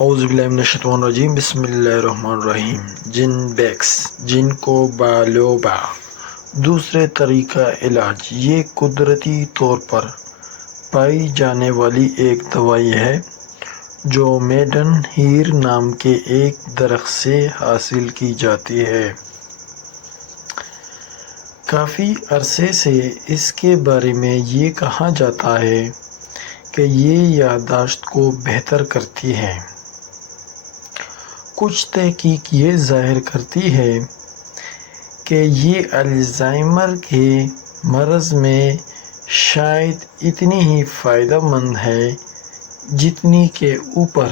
اعوذ باللہ من الشیطان الرجیم، بسم اللہ الرحمن الرحیم۔ جن بیکس، جن کو بالوبا دوسرے طریقہ علاج، یہ قدرتی طور پر پائی جانے والی ایک دوائی ہے جو میڈن ہیر نام کے ایک درخت سے حاصل کی جاتی ہے۔ کافی عرصے سے اس کے بارے میں یہ کہا جاتا ہے کہ یہ یادداشت کو بہتر کرتی ہے۔ کچھ تحقیق یہ ظاہر کرتی ہے کہ یہ الزائمر کے مرض میں شاید اتنی ہی فائدہ مند ہے جتنی کہ اوپر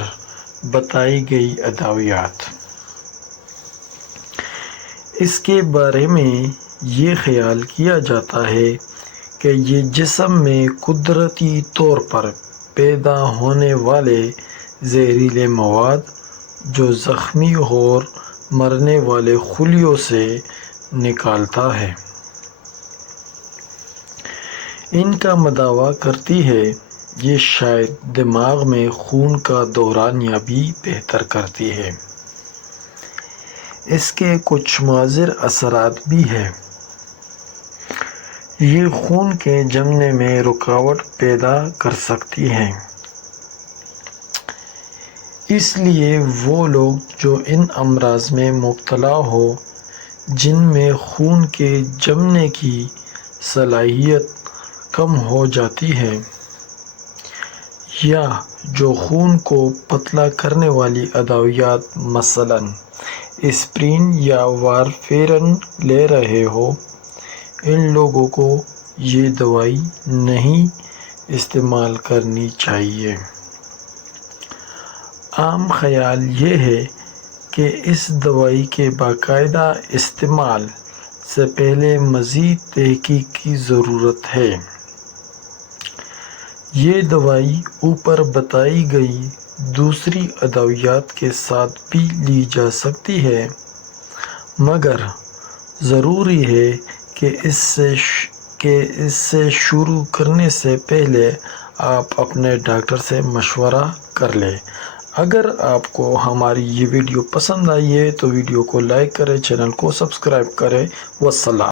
بتائی گئی ادویات۔ اس کے بارے میں یہ خیال کیا جاتا ہے کہ یہ جسم میں قدرتی طور پر پیدا ہونے والے زہریلے مواد جو زخمی اور مرنے والے خلیوں سے نکالتا ہے، ان کا مداوا کرتی ہے۔ یہ شاید دماغ میں خون کا دوران بھی بہتر کرتی ہے۔ اس کے کچھ مؤثر اثرات بھی ہیں۔ یہ خون کے جمنے میں رکاوٹ پیدا کر سکتی ہے۔ اس لیے وہ لوگ جو ان امراض میں مبتلا ہوں، جن میں خون کے جمنے کی صلاحیت کم ہو جاتی ہے، یا جو خون کو پتلا کرنے والی ادویات مثلاً اسپرین یا وارفرین لے رہے ہوں، ان لوگوں کو یہ دوائی نہیں استعمال کرنی چاہیے۔ عام خیال یہ ہے کہ اس دوائی کے باقاعدہ استعمال سے پہلے مزید تحقیق کی ضرورت ہے۔ یہ دوائی اوپر بتائی گئی دوسری ادویات کے ساتھ بھی لی جا سکتی ہے، مگر ضروری ہے کہ اس سے شروع کرنے سے پہلے آپ اپنے ڈاکٹر سے مشورہ کر لیں۔ اگر آپ کو ہماری یہ ویڈیو پسند آئی ہے تو ویڈیو کو لائک کریں، چینل کو سبسکرائب کریں۔ والسلام۔